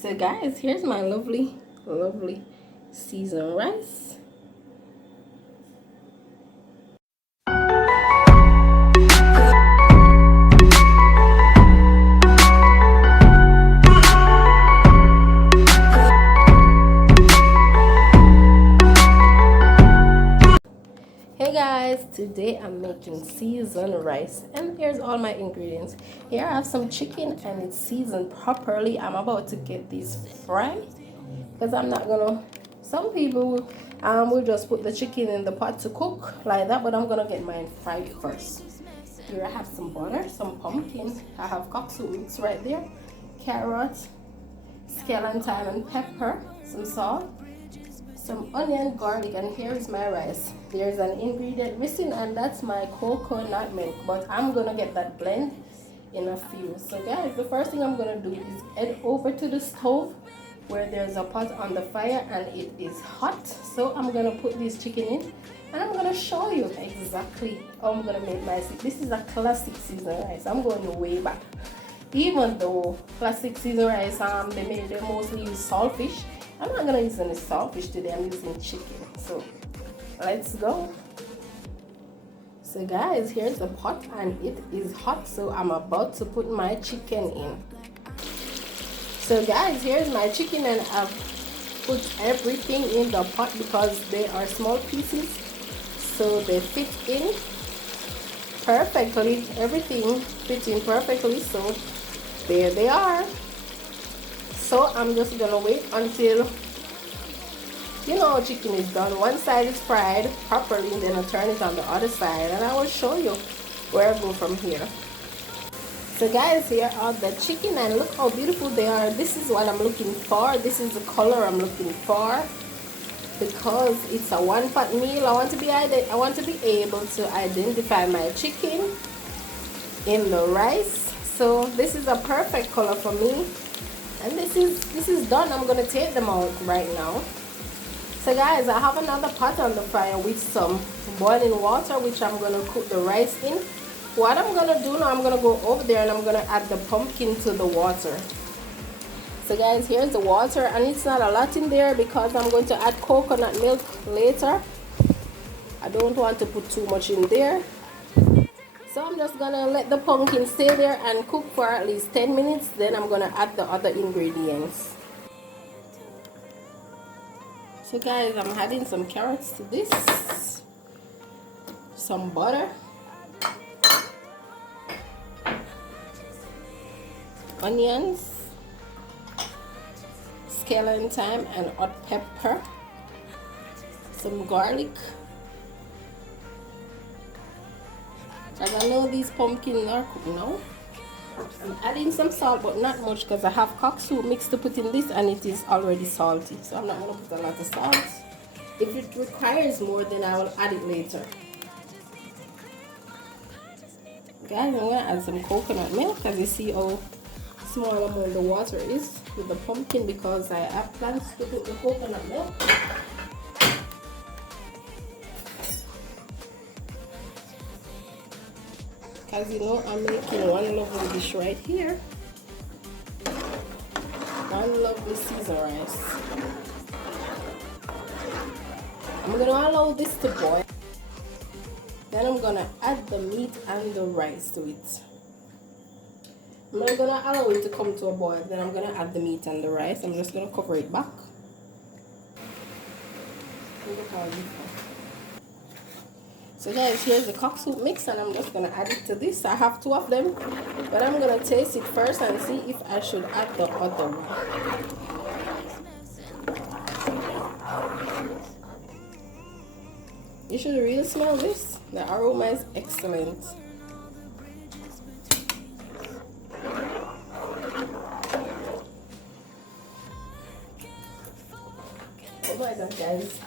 So guys, here's my lovely seasoned rice. Hey guys, today I'm making seasoned rice and here's all my ingredients. Here I have some chicken and it's seasoned properly. I'm about to get these fried because I'm not gonna, some people will just put the chicken in the pot to cook like that, but I'm gonna get mine fried first. Here I have some butter, some pumpkin, I have cocktail mix right there, carrot, scallion, thyme and pepper, some salt, some onion, garlic, and here is my rice. There's an ingredient missing and that's my coconut milk, but I'm gonna get that blend in a few. So guys, the first thing I'm gonna do is head over to the stove where there's a pot on the fire and it is hot. So I'm gonna put this chicken in and I'm gonna show you exactly how I'm gonna make my soup. This is a classic seasoned rice. I'm going way back. Even though classic seasoned rice, they mostly use saltfish. I'm not gonna use any saltfish today, I'm using chicken. So let's go. So guys, here's the pot and it is hot, so I'm about to put my chicken in. So guys, here's my chicken and I've put everything in the pot because they are small pieces, so they fit in perfectly. Everything fits in perfectly, so there they are. So I'm just gonna wait until chicken is done. One side is fried properly, and then I'll turn it on the other side and I will show you where I go from here. So guys, here are the chicken and look how beautiful they are. This is what I'm looking for. This is the color I'm looking for because it's a one pot meal. I want to be able to identify my chicken in the rice. So this is a perfect color for me. And this is done. I'm gonna take them out right now. So guys, I have another pot on the fire with some boiling water which I'm gonna cook the rice in. What I'm gonna do now, I'm gonna go over there and I'm gonna add the pumpkin to the water. So guys, here's the water and it's not a lot in there because I'm going to add coconut milk later. I don't want to put too much in there. So I'm just gonna let the pumpkin stay there and cook for at least 10 minutes. Then I'm gonna add the other ingredients. So guys, I'm adding some carrots to this, some butter, onions, scallion, thyme and hot pepper, some garlic. As I know these pumpkins are cooked now, I'm adding some salt but not much because I have cock soup mix to put in this and it is already salty, so I'm not going to put a lot of salt. If it requires more, then I will add it later. Guys, I'm going to add some coconut milk as you see how small amount the water is with the pumpkin because I have plans to put the coconut milk. As you know, I'm making one lovely dish right here. One lovely seasoned rice. I'm going to allow this to boil. Then I'm going to add the meat and the rice to it. I'm not going to allow it to come to a boil. Then I'm going to add the meat and the rice. I'm just going to cover it back. So guys, here's the cock soup mix and I'm just going to add it to this. I have two of them, but I'm going to taste it first and see if I should add the other one. You should really smell this. The aroma is excellent. Oh my god guys,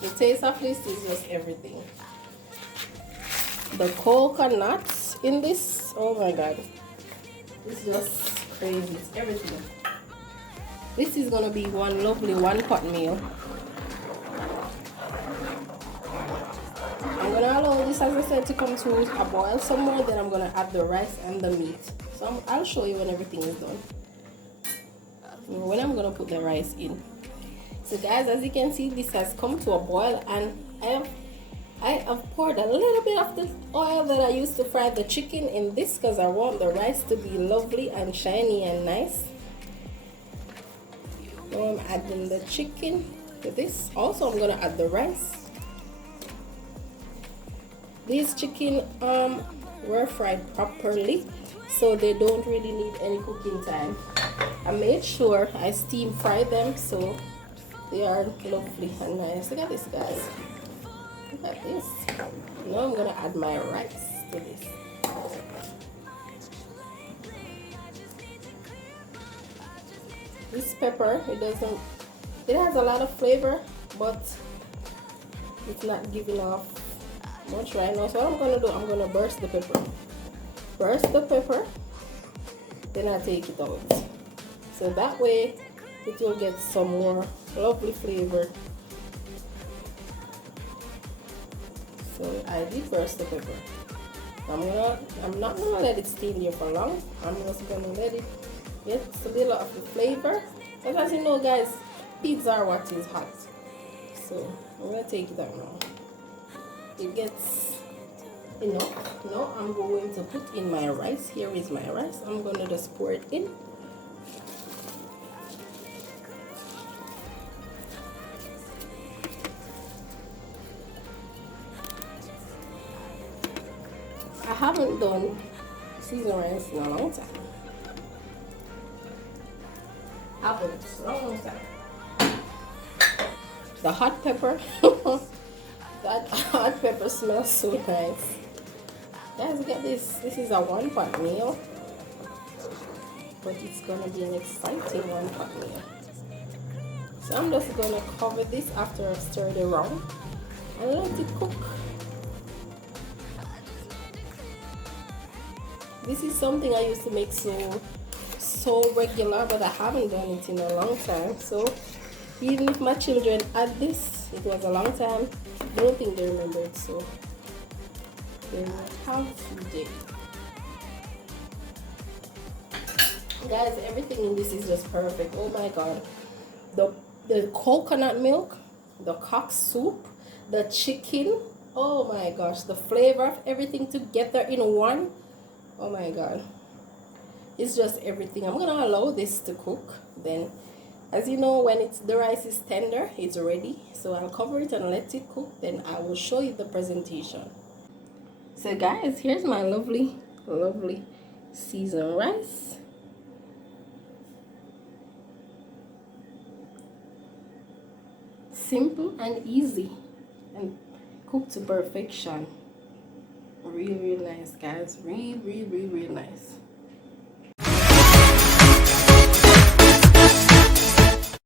the taste of this is just everything. The coconut in this, oh my god, it's just crazy. It's everything. This is gonna be one lovely one pot meal. I'm gonna allow this, as I said, to come to a boil somewhere. Then I'm gonna add the rice and the meat. So I'll show you when everything is done. when I'm gonna put the rice in. So guys, as you can see, this has come to a boil, and I have poured a little bit of the oil that I used to fry the chicken in this because I want the rice to be lovely and shiny and nice. Now I'm adding the chicken to this. Also, I'm gonna add the rice. These chicken were fried properly, so they don't really need any cooking time. I made sure I steam fry them so they are lovely and nice. Look at this, guys. Look at this. Now I'm gonna add my rice to this. This pepper, it has a lot of flavor, but it's not giving off much right now. So what I'm gonna do, I'm gonna burst the pepper. Burst the pepper, then I take it out. So that way it will get some more lovely flavor. So I did burst the pepper. I'm not gonna let it stay there for long. I'm just gonna let it get a little of the flavor. But as you know, guys, pizza are what is hot. So I'm gonna take it out now. It gets enough. Now I'm going to put in my rice. Here is my rice. I'm gonna just pour it in. I haven't done seasoned rice in a long time. Long time. The hot pepper, that hot pepper smells so nice. Guys, look at this. This is a one-pot meal, but it's gonna be an exciting one-pot meal. So I'm just gonna cover this after I've stirred it around and let it cook. This is something I used to make so regular, but I haven't done it in a long time. So even if my children had this, it was a long time, I don't think they remember it, so they will have today. Guys, everything in this is just perfect. Oh my god. The coconut milk, the cock soup, the chicken, oh my gosh, the flavor of everything together in one. Oh my god, it's just everything. I'm gonna allow this to cook. Then, as you know, when the rice is tender, it's ready. So I'll cover it and let it cook. Then I will show you the presentation. So guys, here's my lovely seasoned rice. Simple and easy and cooked to perfection. Really nice, guys. Really nice.